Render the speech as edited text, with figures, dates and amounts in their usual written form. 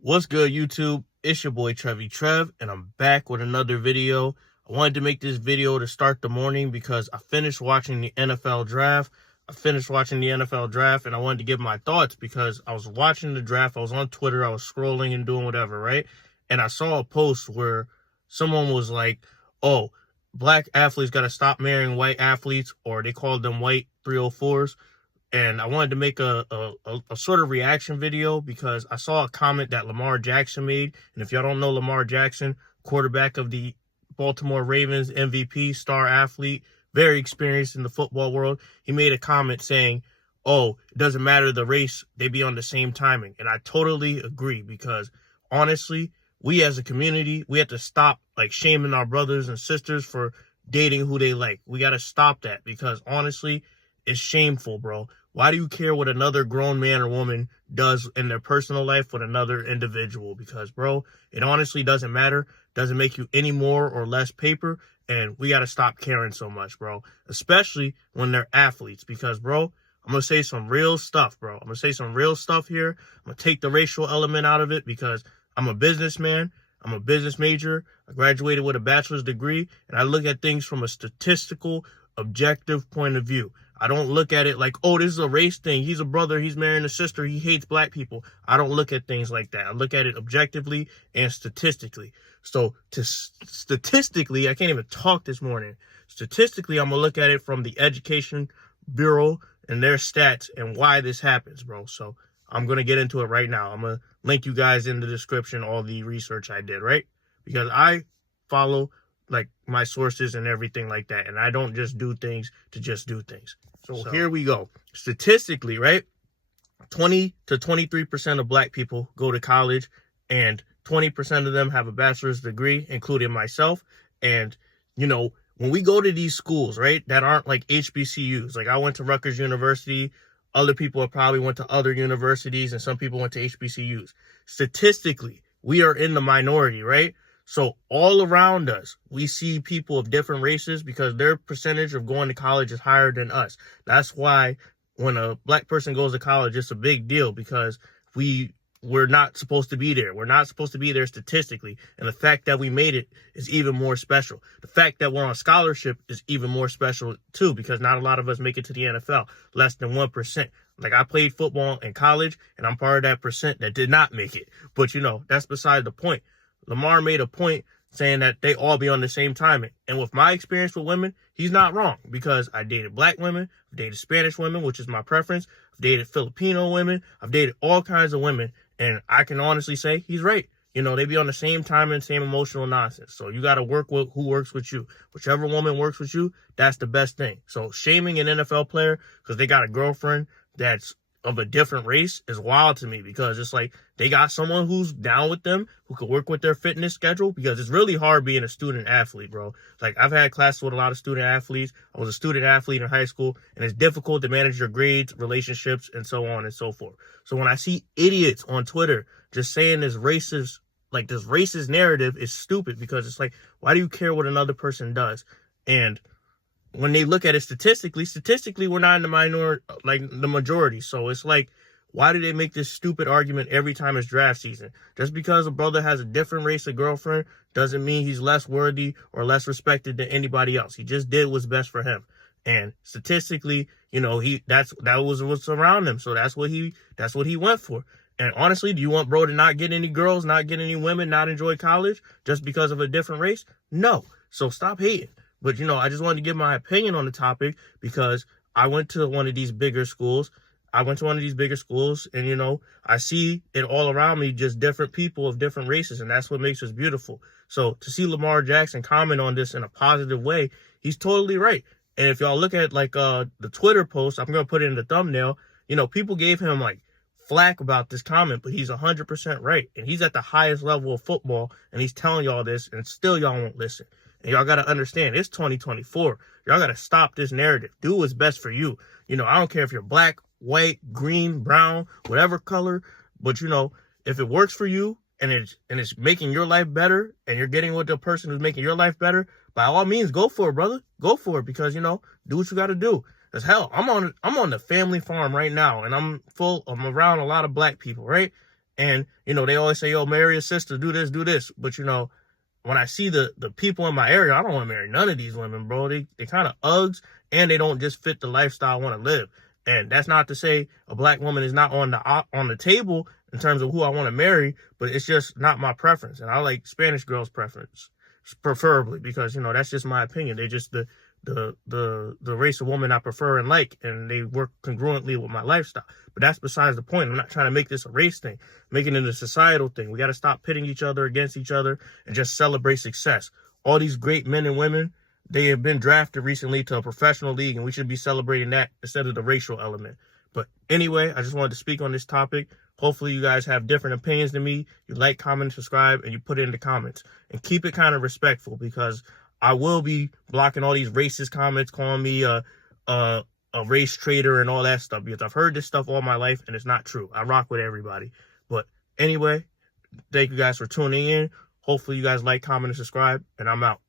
What's good, YouTube? It's your boy Trev, and I'm back with another video. I wanted to make this video to start the morning because I finished watching the NFL draft. And I wanted to give my thoughts because I was watching the draft. I was on Twitter, I was scrolling and doing whatever, right? And I saw a post where someone was like, oh, black athletes got to stop marrying white athletes, or they called them white 304s. And I wanted to make a sort of reaction video because I saw a comment that Lamar Jackson made. And if y'all don't know Lamar Jackson, quarterback of the Baltimore Ravens, MVP, star athlete, very experienced in the football world, he made a comment saying, oh, it doesn't matter the race, they be on the same timing. And I totally agree because honestly, we as a community, we have to stop like shaming our brothers and sisters for dating who they like. We got to stop that because honestly, it's shameful, bro. Why do you care what another grown man or woman does in their personal life with another individual? Because, bro, it honestly doesn't matter. Doesn't make you any more or less paper. And we got to stop caring so much, bro. Especially when they're athletes. Because, bro, I'm going to say some real stuff, bro. I'm going to say some real stuff here. I'm going to take the racial element out of it because I'm a businessman. I'm a business major. I graduated with a bachelor's degree. And I look at things from a statistical, objective point of view. I don't look at it like, oh, this is a race thing. He's a brother. He's marrying a sister. He hates black people. I don't look at things like that. I look at it objectively and statistically. So statistically, I can't even talk this morning. Statistically, I'm going to look at it from the Education Bureau and their stats and why this happens, bro. So I'm going to get into it right now. I'm going to link you guys in the description, all the research I did, right? Because I follow like my sources and everything like that. And I don't just do things to just do things. So here we go. Statistically, right? 20 to 23% of black people go to college and 20% of them have a bachelor's degree, including myself. And, you know, when we go to these schools, right, that aren't like HBCUs, like I went to Rutgers University, other people have probably went to other universities, and some people went to HBCUs. Statistically, we are in the minority, right? So all around us, we see people of different races because their percentage of going to college is higher than us. That's why when a black person goes to college, it's a big deal because we're not supposed to be there. We're not supposed to be there statistically. And the fact that we made it is even more special. The fact that we're on scholarship is even more special too, because not a lot of us make it to the NFL, less than 1%. Like I played football in college and I'm part of that percent that did not make it. But you know, that's beside the point. Lamar made a point saying that they all be on the same timing. And with my experience with women, he's not wrong because I dated black women, I've dated Spanish women, which is my preference. I've dated Filipino women. I've dated all kinds of women. And I can honestly say he's right. You know, they be on the same time and same emotional nonsense. So you got to work with who works with you. Whichever woman works with you, that's the best thing. So shaming an NFL player because they got a girlfriend that's of a different race is wild to me because it's like they got someone who's down with them, who could work with their fitness schedule because it's really hard being a student athlete, bro. Like I've had classes with a lot of student athletes. I was a student athlete in high school and it's difficult to manage your grades, relationships, and so on and so forth. So when I see idiots on Twitter just saying this racist narrative is stupid because it's like, why do you care what another person does? And when they look at it statistically, we're not in the minority, like the majority. So it's like, why do they make this stupid argument every time it's draft season? Just because a brother has a different race of girlfriend doesn't mean he's less worthy or less respected than anybody else. He just did what's best for him. And statistically, you know, that was what's around him. So that's what he went for. And honestly, do you want bro to not get any girls, not get any women, not enjoy college just because of a different race? No. So stop hating. But, you know, I just wanted to give my opinion on the topic because I went to one of these bigger schools. And, you know, I see it all around me, just different people of different races. And that's what makes us beautiful. So to see Lamar Jackson comment on this in a positive way, he's totally right. And if y'all look at like the Twitter post, I'm going to put it in the thumbnail. You know, people gave him like flack about this comment, but he's 100% right. And he's at the highest level of football. And he's telling y'all this and still y'all won't listen. And y'all got to understand, it's 2024. Y'all got to stop this narrative. Do what's best for you. You know, I don't care if you're black, white, green, brown, whatever color. But, you know, if it works for you and it's making your life better and you're getting with the person who's making your life better, by all means, go for it, brother. Go for it because, you know, do what you got to do. Because, hell, I'm on the family farm right now and I'm around a lot of black people, right? And, you know, they always say, yo, marry a sister, do this, do this. But, you know, when I see the people in my area, I don't want to marry none of these women, bro. They kind of Uggs, and they don't just fit the lifestyle I want to live. And that's not to say a black woman is not on the table in terms of who I want to marry, but it's just not my preference. And I like Spanish girls' preference, preferably, because, you know, that's just my opinion. They're just the race of woman I prefer and like, and they work congruently with my lifestyle. But that's besides the point. I'm not trying to make this a race thing, making it a societal thing. We got to stop pitting each other against each other and just celebrate success. All these great men and women, they have been drafted recently to a professional league, and we should be celebrating that instead of the racial element. But anyway, I just wanted to speak on this topic. Hopefully you guys have different opinions than me. You like, comment, subscribe, and you put it in the comments. And keep it kind of respectful, because I will be blocking all these racist comments, calling me a race traitor and all that stuff, because I've heard this stuff all my life and it's not true. I rock with everybody. But anyway, thank you guys for tuning in. Hopefully you guys like, comment, and subscribe, and I'm out.